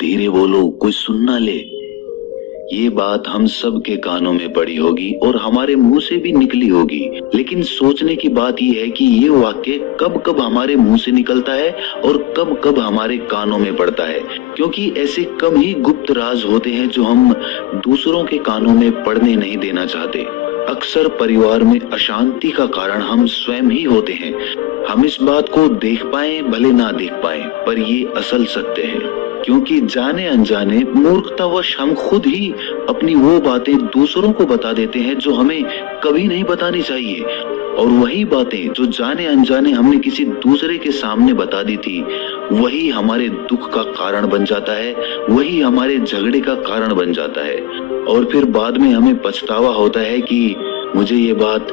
धीरे बोलो, कोई सुन ना ले। ये बात हम सब के कानों में पड़ी होगी और हमारे मुंह से भी निकली होगी, लेकिन सोचने की बात ये है कि ये वाक्य कब कब हमारे मुंह से निकलता है और कब कब हमारे कानों में पड़ता है, क्योंकि ऐसे कम ही गुप्त राज होते हैं जो हम दूसरों के कानों में पड़ने नहीं देना चाहते। अक्सर परिवार में अशांति का कारण हम स्वयं ही होते हैं। हम इस बात को देख पाए भले ना देख पाए, पर ये असल सत्य है, क्योंकि जाने अनजाने मूर्खतावश हम खुद ही अपनी वो बातें दूसरों को बता देते हैं जो हमें कभी नहीं बतानी चाहिए, और वही बातें जो जाने अनजाने हमने किसी दूसरे के सामने बता दी थी, वही हमारे दुख का कारण बन जाता है, वही हमारे झगड़े का कारण बन जाता है। और फिर बाद में हमें पछतावा होता है कि मुझे ये बात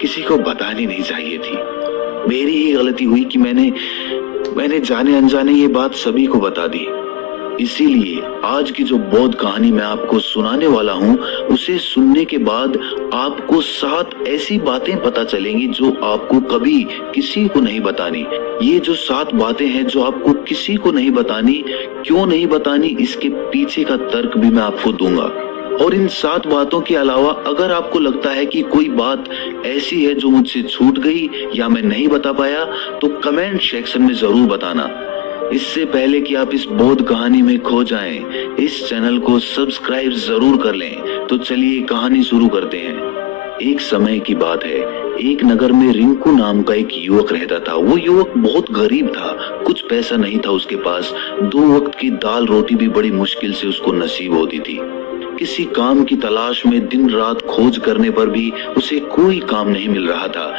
किसी को बतानी नहीं चाहिए थी। मेरी ही गलती हुई कि मैंने जाने अनजाने ये बात सभी को बता दी। इसीलिए आज की जो बौद्ध कहानी मैं आपको सुनाने वाला हूँ, उसे सुनने के बाद आपको 7 ऐसी बातें पता चलेंगी जो आपको कभी किसी को नहीं बतानी। ये जो 7 बातें हैं जो आपको किसी को नहीं बतानी, क्यों नहीं बतानी, इसके पीछे का तर्क भी मैं आपको दूंगा। और इन 7 बातों के अलावा अगर आपको लगता है कि कोई बात ऐसी है जो मुझसे छूट गई या मैं नहीं बता पाया, तो कमेंट सेक्शन में जरूर बताना। इससे पहले कि आप इस बौद्ध कहानी में खो जाएं, इस चैनल को सब्सक्राइब जरूर कर लें। तो चलिए कहानी शुरू करते हैं। एक समय की बात है, एक नगर में रिंकू नाम का एक युवक रहता था। वो युवक बहुत गरीब था, कुछ पैसा नहीं था उसके पास। 2 वक्त की दाल रोटी भी बड़ी मुश्किल से उसको नसीब होती थी। किसी काम की तलाश में दिन रात खोज करने पर भी उसे कोई काम नहीं मिल रहा था।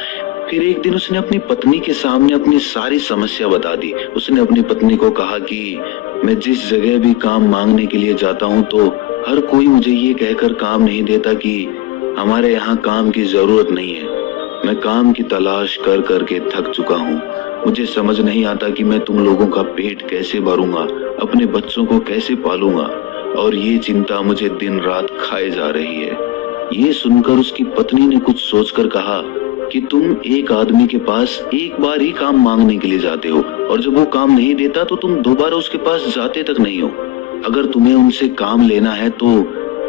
फिर एक दिन उसने अपनी पत्नी के सामने अपनी सारी समस्या बता दी। उसने अपनी पत्नी को कहा कि मैं जिस जगह भी काम मांगने के लिए जाता हूँ तो हर कोई मुझे ये कहकर काम नहीं देता कि हमारे यहाँ काम की जरूरत नहीं है। मैं काम की तलाश कर करके थक चुका हूँ। मुझे समझ नहीं आता कि मैं तुम लोगों का पेट कैसे भरूंगा, अपने बच्चों को कैसे पालूंगा, और ये चिंता मुझे दिन रात खाए जा रही है। ये सुनकर उसकी पत्नी ने कुछ सोचकर कहा कि तुम एक आदमी के पास एक बार ही काम मांगने के लिए जाते हो, और जब वो काम नहीं देता तो तुम दोबारा उसके पास जाते तक नहीं हो। अगर तुम्हें उनसे काम लेना है तो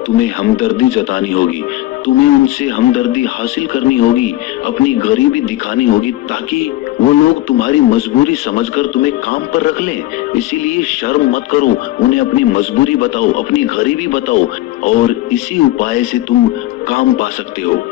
तुम्हें हमदर्दी जतानी होगी, तुम्हें उनसे हमदर्दी हासिल करनी होगी, अपनी गरीबी दिखानी होगी, ताकि वो लोग तुम्हारी मजबूरी समझकर तुम्हें काम पर रख लें। इसीलिए शर्म मत करो, उन्हें अपनी मजबूरी बताओ, अपनी गरीबी बताओ, और इसी उपाय से तुम काम पा सकते हो।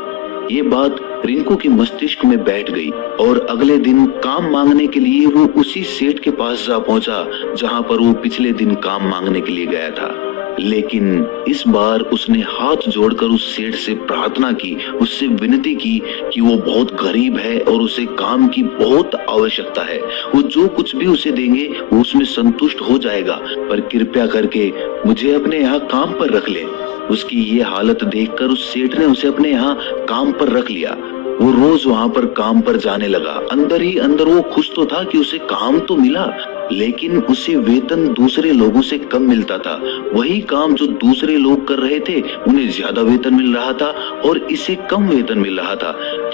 ये बात रिंकू के मस्तिष्क में बैठ गई, और अगले दिन काम मांगने के लिए वो उसी सेठ के पास जा पहुंचा जहां पर वो पिछले दिन काम मांगने के लिए गया था। लेकिन इस बार उसने हाथ जोड़कर उस सेठ से प्रार्थना की, उससे विनती की कि वो बहुत गरीब है और उसे काम की बहुत आवश्यकता है। वो जो कुछ भी उसे देंगे वो उसमें संतुष्ट हो जाएगा, पर कृपया करके मुझे अपने यहाँ काम पर रख ले। उसकी ये हालत देखकर उस सेठ ने उसे अपने यहाँ काम पर रख लिया। वो रोज वहाँ पर काम पर जाने लगा। अंदर ही अंदर वो खुश तो था कि उसे काम तो मिला, लेकिन उसे वेतन दूसरे लोगों से कम मिलता था। वही काम जो दूसरे लोग कर रहे थे उन्हें ज्यादा वेतन मिल रहा था और इसे कम वेतन मिल रहा था।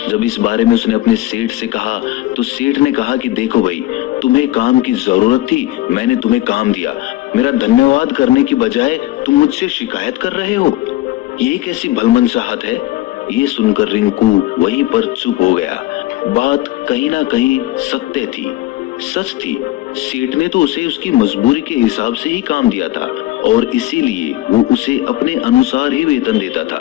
जब इस बारे में उसने अपने सेठ से कहा तो सेठ ने कहा कि देखो भाई, तुम्हें काम की जरूरत थी, मैंने तुम्हें काम दिया, मेरा धन्यवाद करने की बजाय तुम मुझसे शिकायत कर रहे हो, ये कैसी भलमनसाहत है। ये सुनकर रिंकू वहीं पर चुप हो गया। बात कहीं ना कहीं सत्य थी, सच थी। सेठ ने तो उसे उसकी मजबूरी के हिसाब से ही काम दिया था और इसीलिए वो उसे अपने अनुसार ही वेतन देता था।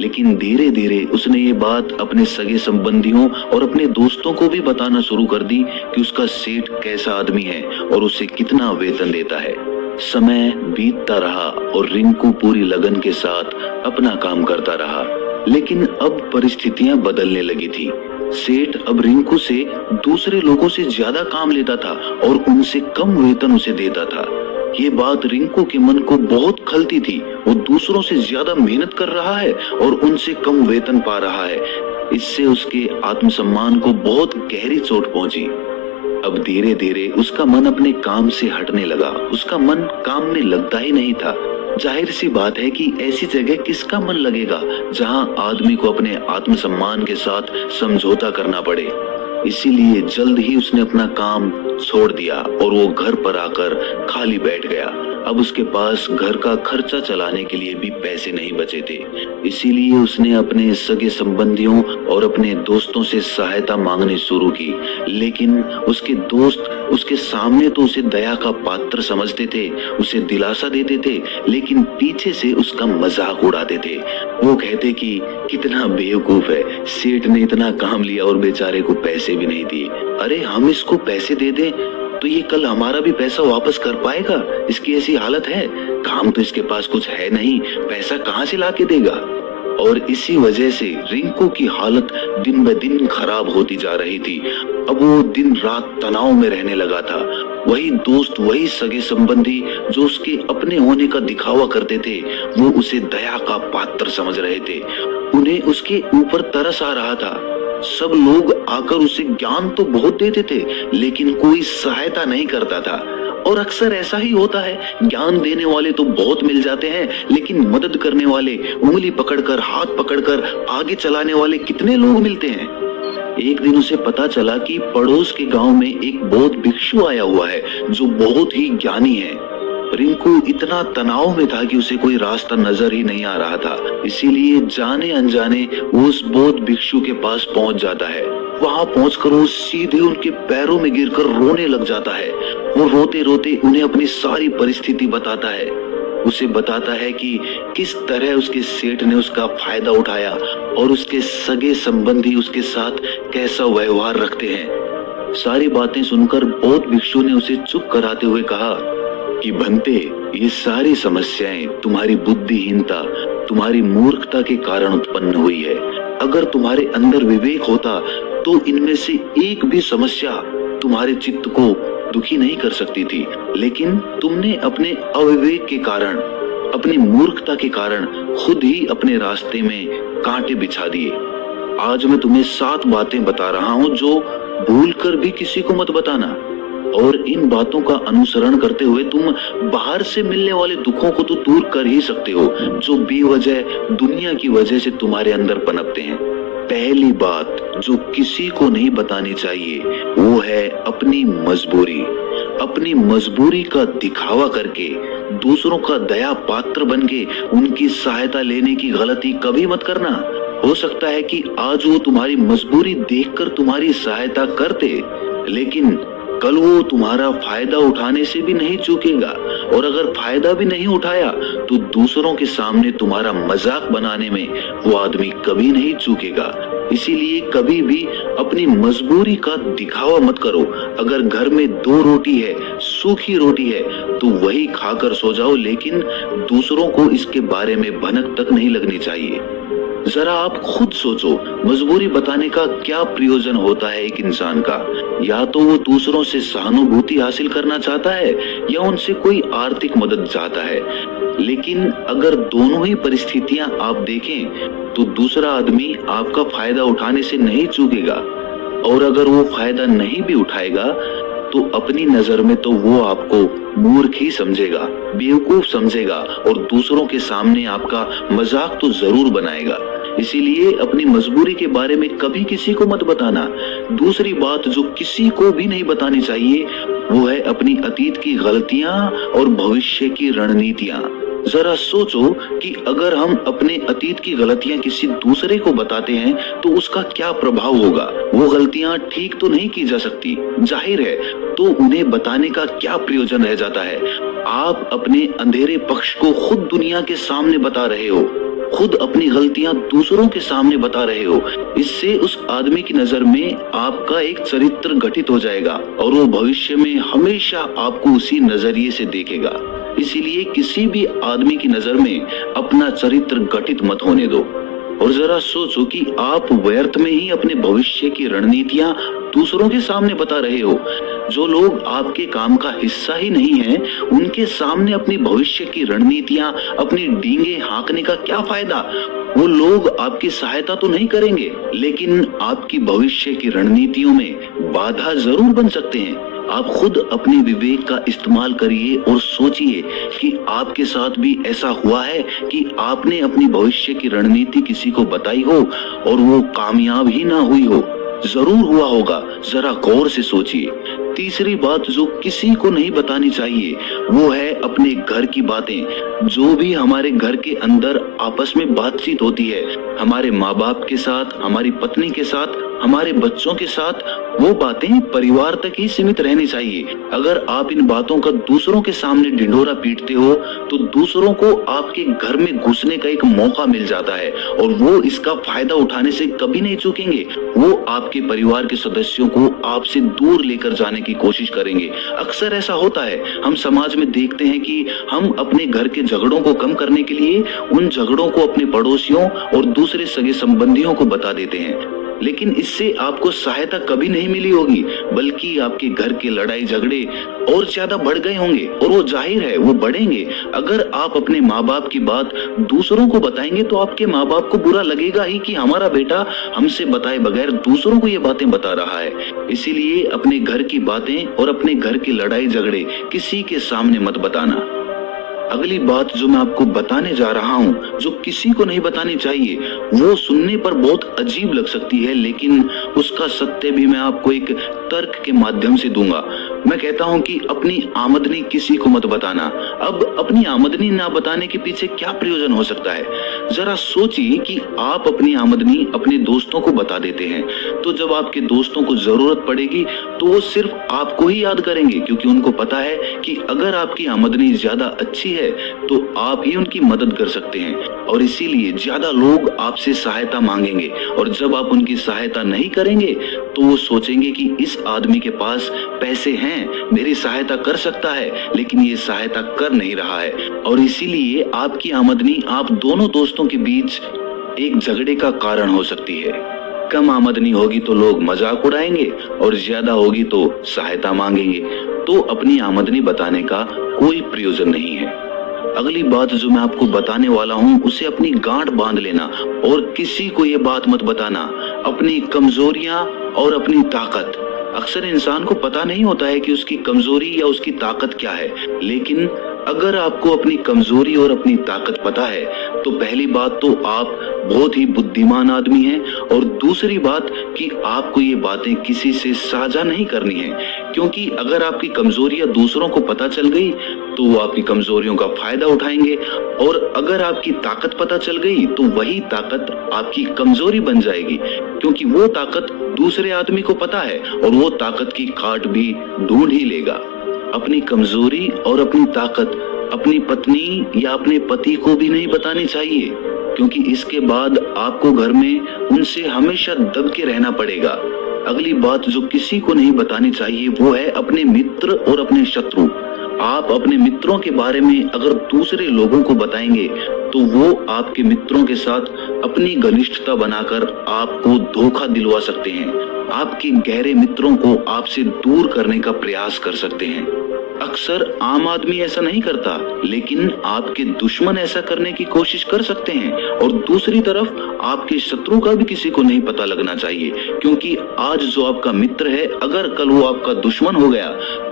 लेकिन धीरे धीरे उसने ये बात अपने सगे संबंधियों और अपने दोस्तों को भी बताना शुरू कर दी कि उसका सेठ कैसा आदमी है और उसे कितना वेतन देता है। समय बीतता रहा और रिंकू पूरी लगन के साथ अपना काम करता रहा, लेकिन अब परिस्थितियां बदलने लगी थी। सेठ अब रिंकू से दूसरे लोगों से ज्यादा काम लेता था और उनसे कम वेतन उसे देता था। ये बात रिंकू के मन को बहुत खलती थी। वो दूसरों से ज्यादा मेहनत कर रहा है और उनसे कम वेतन पा रहा है। इससे उसके आत्मसम्मान को बहुत गहरी चोट पहुंची। अब धीरे धीरे उसका मन अपने काम से हटने लगा। उसका मन काम में लगता ही नहीं था। जाहिर सी बात है कि ऐसी जगह किसका मन लगेगा जहां आदमी को अपने आत्मसम्मान के साथ समझौता करना पड़े। इसीलिए जल्द ही उसने अपना काम छोड़ दिया और वो घर पर आकर खाली बैठ गया। अब उसके पास घर का खर्चा चलाने के लिए भी पैसे नहीं बचे थे। इसीलिए उसने अपने सगे संबंधियों और अपने दोस्तों से सहायता मांगनी शुरू की। लेकिन उसके दोस्त उसके सामने तो उसे दया का पात्र समझते थे, उसे दिलासा देते थे, लेकिन पीछे से उसका मजाक उड़ाते थे। वो कहते कि कितना बेवकूफ है, सेठ ने इतना काम लिया और बेचारे को पैसे भी नहीं दिए। अरे हम इसको पैसे दे दें तो ये कल हमारा भी पैसा वापस कर पाएगा? इसकी ऐसी हालत है, काम तो इसके पास कुछ है नहीं, पैसा कहाँ से लाके देगा? और इसी वजह से रिंकू की हालत दिन ब दिन खराब होती जा रही थी। अब वो दिन रात तनाव में रहने लगा था। वही दोस्त, वही सगे संबंधी जो उसके अपने होने का दिखावा करते थे, वो उसे दया का पात्र समझ रहे थे। उन्हें उसके ऊपर तरस आ रहा था। सब लोग आकर उसे ज्ञान तो बहुत देते थे, लेकिन कोई सहायता नहीं करता था। और अक्सर ऐसा ही होता है, ज्ञान देने वाले तो बहुत मिल जाते हैं, लेकिन मदद करने वाले, उंगली पकड़कर, हाथ पकड़कर आगे चलाने वाले कितने लोग मिलते हैं। एक दिन उसे पता चला कि पड़ोस के गांव में एक बौद्ध भिक्षु आया हुआ है जो बहुत ही ज्ञानी है। रिंकू इतना तनाव में था कि उसे कोई रास्ता नजर ही नहीं आ रहा था। इसीलिए जाने अनजाने वो उस बौद्ध भिक्षु के पास पहुंच जाता है। वहां पहुंचकर वो सीधे उनके पैरों में गिरकर रोने लग जाता है। वो रोते रोते उन्हें अपनी सारी परिस्थिति बताता है। उसे बताता है कि किस तरह उसके सेठ ने उसका फायदा उठाया और उसके सगे संबंधी उसके साथ कैसा व्यवहार रखते हैं। सारी बातें सुनकर बौद्ध भिक्षु ने उसे चुप कराते हुए कहा कि भंते, ये सारी समस्याएं तुम्हारी बुद्धिहीनता, तुम्हारी मूर्खता के कारण उत्पन्न हुई है। अगर तुम्हारे अंदर विवेक होता तो इनमें से एक भी समस्या तुम्हारे चित्त को दुखी नहीं कर सकती थी, लेकिन तुमने अपने अविवेक के कारण, अपनी मूर्खता के कारण खुद ही अपने रास्ते में कांटे बिछा दिए। आज मैं तुम्हें 7 बातें बता रहा हूँ जो भूलकर भी किसी को मत बताना, और इन बातों का अनुसरण करते हुए तुम बाहर से मिलने वाले दुखों को तो दूर कर ही सकते हो जो बेवजह दुनिया की वजह से तुम्हारे अंदर पनपते हैं। पहली बात जो किसी को नहीं बतानी चाहिए वो है अपनी मजबूरी। अपनी मजबूरी का दिखावा करके, दूसरों का दया पात्र बनके उनकी सहायता लेने की गलती कभी मत करना। हो सकता है कि आज वो तुम्हारी मजबूरी देखकर तुम्हारी सहायता करते, लेकिन कल वो तुम्हारा फायदा उठाने से भी नहीं चूकेगा, और अगर फायदा भी नहीं उठाया तो दूसरों के सामने तुम्हारा मजाक बनाने में वो आदमी कभी नहीं चूकेगा। इसीलिए कभी भी अपनी मजबूरी का दिखावा मत करो। अगर घर में 2 रोटी है, सूखी रोटी है, तो वही खाकर सो जाओ, लेकिन दूसरों को इसके बारे में भनक तक नहीं लगनी चाहिए। जरा आप खुद सोचो, मजबूरी बताने का क्या प्रयोजन होता है एक इंसान का? या तो वो दूसरों से सहानुभूति हासिल करना चाहता है या उनसे कोई आर्थिक मदद चाहता है। लेकिन अगर दोनों ही परिस्थितियां आप देखें तो दूसरा आदमी आपका फायदा उठाने से नहीं चूकेगा, और अगर वो फायदा नहीं भी उठाएगा तो अपनी नजर में तो वो आपको मूर्ख ही समझेगा, बेवकूफ समझेगा, और दूसरों के सामने आपका मजाक तो जरूर बनाएगा। इसीलिए अपनी मजबूरी के बारे में कभी किसी को मत बताना। दूसरी बात जो किसी को भी नहीं बतानी चाहिए वो है अपनी अतीत की गलतियां और भविष्य की रणनीतियां। जरा सोचो कि अगर हम अपने अतीत की गलतियां किसी दूसरे को बताते हैं तो उसका क्या प्रभाव होगा। वो गलतियां ठीक तो नहीं की जा सकती, जाहिर है, तो उन्हें बताने का क्या प्रयोजन रह जाता है। आप अपने अंधेरे पक्ष को खुद दुनिया के सामने बता रहे हो, खुद अपनी गलतियां दूसरों के सामने बता रहे हो। इससे उस आदमी की नजर में आपका एक चरित्र गठित हो जाएगा और वो भविष्य में हमेशा आपको उसी नजरिए से देखेगा। इसीलिए किसी भी आदमी की नजर में अपना चरित्र गठित मत होने दो। और जरा सोचो कि आप व्यर्थ में ही अपने भविष्य की रणनीतियां दूसरों के सामने बता रहे हो। जो लोग आपके काम का हिस्सा ही नहीं हैं, उनके सामने अपनी भविष्य की रणनीतियां, अपनी डींगे हाँकने का क्या फायदा? वो लोग आपकी सहायता तो नहीं करेंगे, लेकिन आपकी भविष्य की रणनीतियों में बाधा जरूर बन सकते हैं। आप खुद अपने विवेक का इस्तेमाल करिए और सोचिए कि आपके साथ भी ऐसा हुआ है कि आपने अपनी भविष्य की रणनीति किसी को बताई हो और वो कामयाब ही ना हुई हो। जरूर हुआ होगा, जरा गौर से सोचिए। तीसरी बात जो किसी को नहीं बतानी चाहिए वो है अपने घर की बातें। जो भी हमारे घर के अंदर आपस में बातचीत होती है, हमारे माँ बाप के साथ, हमारी पत्नी के साथ, हमारे बच्चों के साथ, वो बातें परिवार तक ही सीमित रहनी चाहिए। अगर आप इन बातों का दूसरों के सामने ढिंढोरा पीटते हो तो दूसरों को आपके घर में घुसने का एक मौका मिल जाता है और वो इसका फायदा उठाने से कभी नहीं चूकेंगे। वो आपके परिवार के सदस्यों को आपसे दूर लेकर जाने की कोशिश करेंगे। अक्सर ऐसा होता है, हम समाज में देखते हैं कि हम अपने घर के झगड़ों को कम करने के लिए उन झगड़ों को अपने पड़ोसियों और दूसरे सगे संबंधियों को बता देते हैं, लेकिन इससे आपको सहायता कभी नहीं मिली होगी, बल्कि आपके घर के लड़ाई झगड़े और ज्यादा बढ़ गए होंगे और वो जाहिर है वो बढ़ेंगे। अगर आप अपने माँ बाप की बात दूसरों को बताएंगे तो आपके माँ बाप को बुरा लगेगा ही कि हमारा बेटा हमसे बताए बगैर दूसरों को ये बातें बता रहा है। इसीलिए अपने घर की बातें और अपने घर के लड़ाई झगड़े किसी के सामने मत बताना। अगली बात जो मैं आपको बताने जा रहा हूँ, जो किसी को नहीं बतानी चाहिए, वो सुनने पर बहुत अजीब लग सकती है, लेकिन उसका सत्य भी मैं आपको एक तर्क के माध्यम से दूंगा। मैं कहता हूँ कि अपनी आमदनी किसी को मत बताना। अब अपनी आमदनी ना बताने के पीछे क्या प्रयोजन हो सकता है? जरा सोचिए कि आप अपनी आमदनी अपने दोस्तों को बता देते हैं, तो जब आपके दोस्तों को जरूरत पड़ेगी तो वो सिर्फ आपको ही याद करेंगे, क्योंकि उनको पता है कि अगर आपकी आमदनी ज्यादा अच्छी है तो आप ही उनकी मदद कर सकते हैं, और इसीलिए ज्यादा लोग आपसे सहायता मांगेंगे। और जब आप उनकी सहायता नहीं करेंगे तो वो सोचेंगे कि इस आदमी के पास पैसे हैं, मेरी सहायता कर सकता है, लेकिन ये सहायता कर नहीं रहा है। और इसीलिए आपकी आमदनी आप दोनों दोस्तों के बीच एक झगड़े का कारण हो सकती है। कम आमदनी होगी तो लोग मजाक उड़ाएंगे और ज्यादा होगी तो सहायता मांगेंगे। तो अपनी आमदनी बताने का कोई प्रयोजन नहीं है। अगली बात जो मैं आपको बताने वाला हूँ उसे अपनी गांठ बांध लेना और किसी को ये बात मत बताना। अपनी कमजोरियां और अपनी ताकत। अक्सर इंसान को पता नहीं होता है कि उसकी कमजोरी या उसकी ताकत क्या है, लेकिन अगर आपको अपनी कमजोरी और अपनी ताकत पता है तो पहली बात तो आप बहुत ही बुद्धिमान आदमी हैं, और दूसरी बात कि आपको ये बातें किसी से साझा नहीं करनी है, क्योंकि अगर आपकी कमजोरियां दूसरों को पता चल गई तो वो आपकी कमजोरियों का फायदा उठाएंगे, और अगर आपकी ताकत पता चल गई तो वही ताकत आपकी कमजोरी बन जाएगी, क्योंकि वो ताकत दूसरे आदमी को पता है और वो ताकत की काट भी ढूंढ ही लेगा। अपनी कमजोरी और अपनी ताकत अपनी पत्नी या अपने पति को भी नहीं बतानी चाहिए, क्योंकि इसके बाद आपको घर में उनसे हमेशा दब के रहना पड़ेगा। अगली बात जो किसी को नहीं बतानी चाहिए वो है अपने मित्र और अपने शत्रु। आप अपने मित्रों के बारे में अगर दूसरे लोगों को बताएंगे तो वो आपके मित्रों के साथ अपनी घनिष्ठता बनाकर आपको धोखा दिलवा सकते हैं। आपके गहरे मित्रों को आपसे दूर करने का प्रयास कर सकते हैं। अक्सर आम आदमी ऐसा नहीं करता, लेकिन आपके दुश्मन ऐसा करने की कोशिश कर सकते हैं। और दूसरी तरफ आपके शत्रु का भी किसी को नहीं पता लगना चाहिए, क्योंकि आज जो आपका मित्र है अगर कल वो आपका दुश्मन हो गया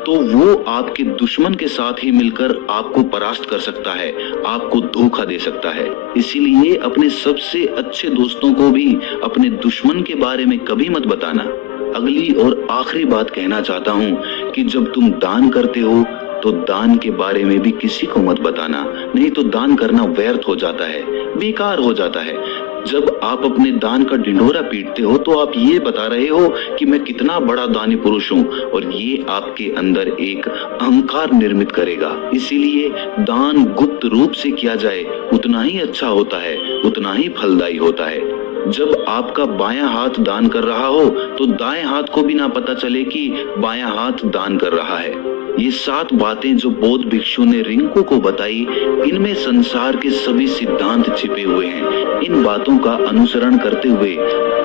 तो वो आपके दुश्मन के साथ ही मिलकर आपको परास्त कर सकता है, आपको धोखा दे सकता है। इसीलिए अपने सबसे अच्छे दोस्तों को भी अपने दुश्मन के बारे में कभी मत बताना। अगली और आखिरी बात कहना चाहता हूँ कि जब तुम दान करते हो तो दान के बारे में भी किसी को मत बताना, नहीं तो दान करना व्यर्थ हो जाता है, बेकार हो जाता है। जब आप अपने दान का ढिंढोरा पीटते हो तो आप ये बता रहे हो कि मैं कितना बड़ा दानी पुरुष हूँ, और ये आपके अंदर एक अहंकार निर्मित करेगा। इसीलिए दान गुप्त रूप से किया जाए उतना ही अच्छा होता है, उतना ही फलदायी होता है। जब आपका बायां हाथ दान कर रहा हो तो दाएं हाथ को भी ना पता चले कि बायां हाथ दान कर रहा है। ये 7 बातें जो बौद्ध भिक्षु ने रिंकू को बताई, इनमें संसार के सभी सिद्धांत छिपे हुए हैं। इन बातों का अनुसरण करते हुए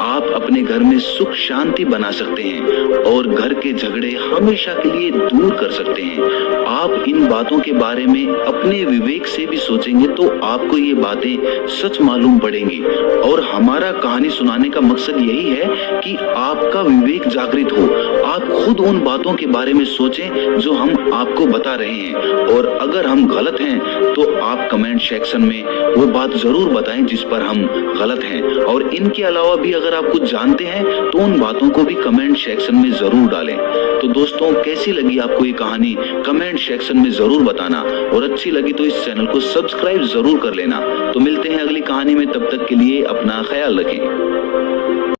आप अपने घर में सुख शांति बना सकते हैं और घर के झगड़े हमेशा के लिए दूर कर सकते हैं। आप इन बातों के बारे में अपने विवेक से भी सोचेंगे तो आपको ये बातें सच मालूम पड़ेंगी। और हमारा कहानी सुनाने का मकसद यही है कि आपका विवेक जागृत हो, आप खुद उन बातों के बारे में सोचें जो हम आपको बता रहे हैं, और अगर हम गलत हैं तो आप कमेंट सेक्शन में वो बात जरूर बताएं जिस पर हम गलत हैं। और इनके अलावा भी अगर आप कुछ जानते हैं तो उन बातों को भी कमेंट सेक्शन में जरूर डालें। तो दोस्तों, कैसी लगी आपको ये कहानी कमेंट सेक्शन में जरूर बताना, और अच्छी लगी तो इस चैनल को सब्सक्राइब जरूर कर लेना। तो मिलते हैं अगली कहानी में, तब तक के लिए अपना ख्याल रखें।